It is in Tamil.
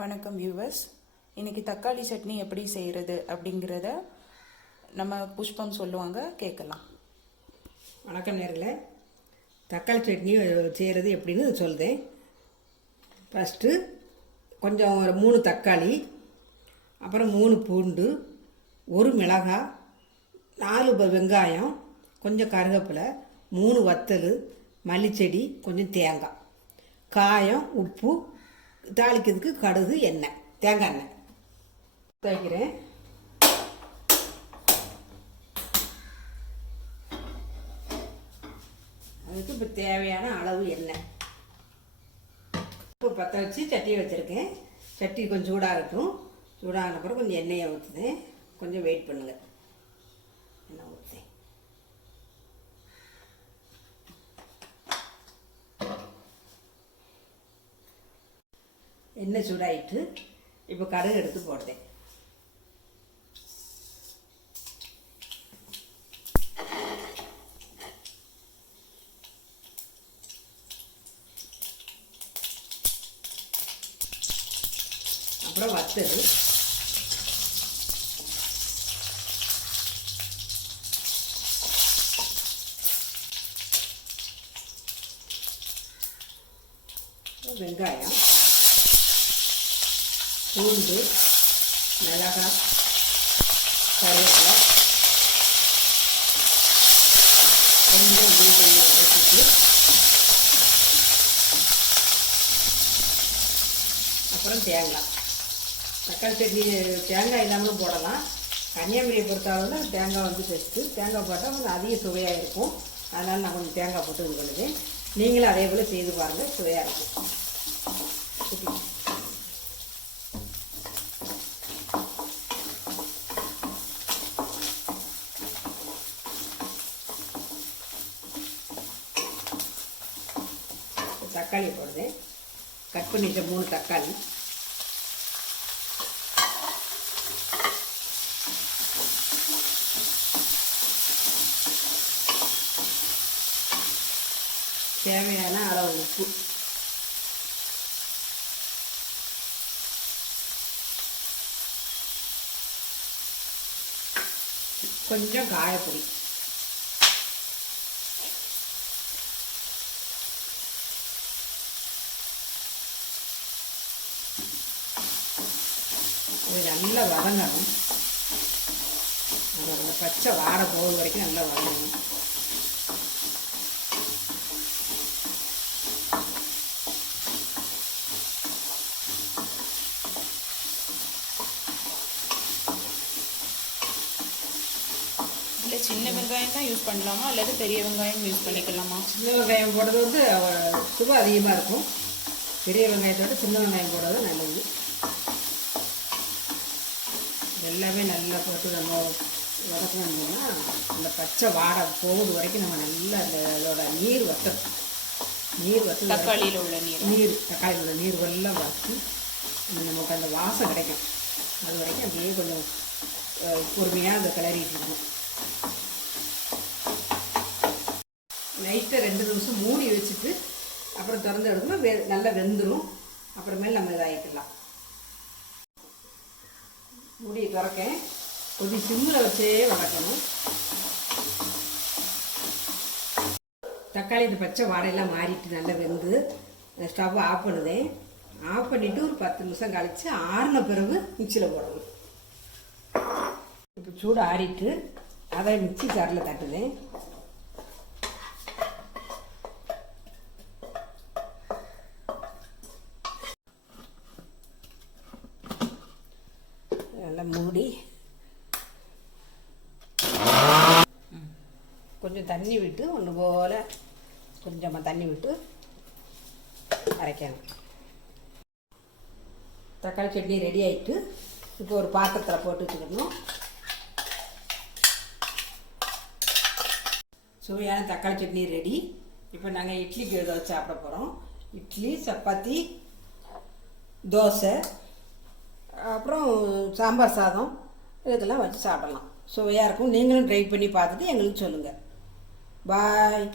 வணக்கம் வியூவர்ஸ். இன்னைக்கு தக்காளி சட்னி எப்படி செய்கிறது அப்படிங்கிறத நம்ம புஷ்பம் சொல்லுவாங்க, கேட்கலாம். வணக்கம் நேர்களே. தக்காளி சட்னி செய்கிறது எப்படின்னு சொல்லுதேன். ஃபஸ்ட்டு கொஞ்சம் ஒரு 3 தக்காளி, அப்புறம் 3 பூண்டு, 1 மிளகாய், 4 வெங்காயம், கொஞ்சம் கருவேப்பிலை, 3 வத்தல், மல்லிச்செடி, கொஞ்சம் தேங்காய், காயம், உப்பு, தாளிக்கிறதுக்கு கடுகு, எண்ணெய், தேங்காய் எண்ணெய் வைக்கிறேன். அதுக்கு இப்போ தேவையான அளவு எண்ணெய். இப்போ பற்ற வச்சு சட்டியை வச்சுருக்கேன். சட்டி கொஞ்சம் சூடாகட்டும். சூடாகின அப்புறம் கொஞ்சம் எண்ணெயை ஊற்றுதேன். கொஞ்சம் வெயிட் பண்ணுங்கள். எண்ணெய் ஊற்றுதேன். எண்ணெய் சூடாகிட்டு இப்போ கடுகு எடுத்து போட்டேன். அப்புறம் வத்தல், வெங்காயம், பூண்டு, மிளகாய், கருவேப்பிலை, கொஞ்சம் வதக்கிட்டு அப்புறம் தேங்காய். தக்காளி சட்னி தேங்காய் இல்லாமலும் போடலாம். கன்னியாகுமரியை பொறுத்தளவில் தேங்காய் வந்து பெஸ்ட்டு. தேங்காய் போட்டால் கொஞ்சம் அதிக சுவையாக இருக்கும். அதனால் நான் கொஞ்சம் தேங்காய் போட்டு இது பண்ணுவேன். நீங்களும் அதே போல் செய்து பாருங்கள், சுவையாக இருக்கும். தக்காளி போடுவேன். கட் பண்ணிட்ட 3 தக்காளி, தேவையான அளவு உப்பு, கொஞ்சம் காயப்பொடி, இது நல்லா வதங்கணும். அதோட பச்சை வாடை போகிற வரைக்கும் நல்லா வதங்கணும். இல்லை சின்ன வெங்காயம் தான் யூஸ் பண்ணலாமா அல்லது பெரிய வெங்காயம் யூஸ் பண்ணிக்கலாமா? சின்ன வெங்காயம் போடுறது வந்து சுவை அதிகமாக இருக்கும். பெரிய வெங்காயத்தோட சின்ன வெங்காயம் போடுறது நல்லது. எல்லாமே நல்லா போட்டு நம்ம வதக்கணும்னா அந்த பச்சை வாடை போகுது வரைக்கும் நம்ம நல்லா அதோட நீர் வத்த தக்காளியில் உள்ள தக்காளியில் உள்ள நீர் எல்லாம் வச்சு நமக்கு அந்த வாசம் கிடைக்கும். அது வரைக்கும் அப்படியே கொஞ்சம் பொறுமையாக அதை கிளறிட்டு இருக்கணும். லைட்டாக 2 நிமிஷம் மூடி வச்சுட்டு அப்புறம் திறந்து எடுக்கணும். நல்லா வெந்துடும். அப்புறமேல நம்ம இதாகிக்கலாம். மூடி திறக்கேன். கொஞ்சம் சிம்மில் வச்சே வதக்கணும். தக்காளி இந்த பச்சை வாடையெல்லாம் மாறிட்டு நல்லா வெந்து ஸ்டவ் ஆஃப் பண்ணுதேன். ஆஃப் பண்ணிவிட்டு ஒரு 10 நிமிஷம் கழித்து ஆறின பிறகு மிக்சியில் போடணும். இப்போ சூடு ஆறிட்டு அதை மிக்சி ஜாரில் தட்டுதேன். நல்லா மூடி கொஞ்சம் தண்ணி விட்டு ஒன்று போல் கொஞ்சமாக தண்ணி விட்டு அரைக்கணும். தக்காளி சட்னி ரெடி ஆகிட்டு இப்போ ஒரு பாத்திரத்தில் போட்டு வச்சுக்கணும். சுவையான தக்காளி சட்னி ரெடி. இப்போ நாங்கள் இட்லிக்கு வச்சு சாப்பிட போகிறோம். இட்லி, சப்பாத்தி, தோசை, அப்புறம் சாம்பார் சாதம், இதுக்கெல்லாம் வச்சு சாப்பிடலாம். சுவையாக இருக்கும். நீங்களும் ட்ரை பண்ணி பார்த்துட்டு எங்களுக்கு சொல்லுங்கள். பாய்.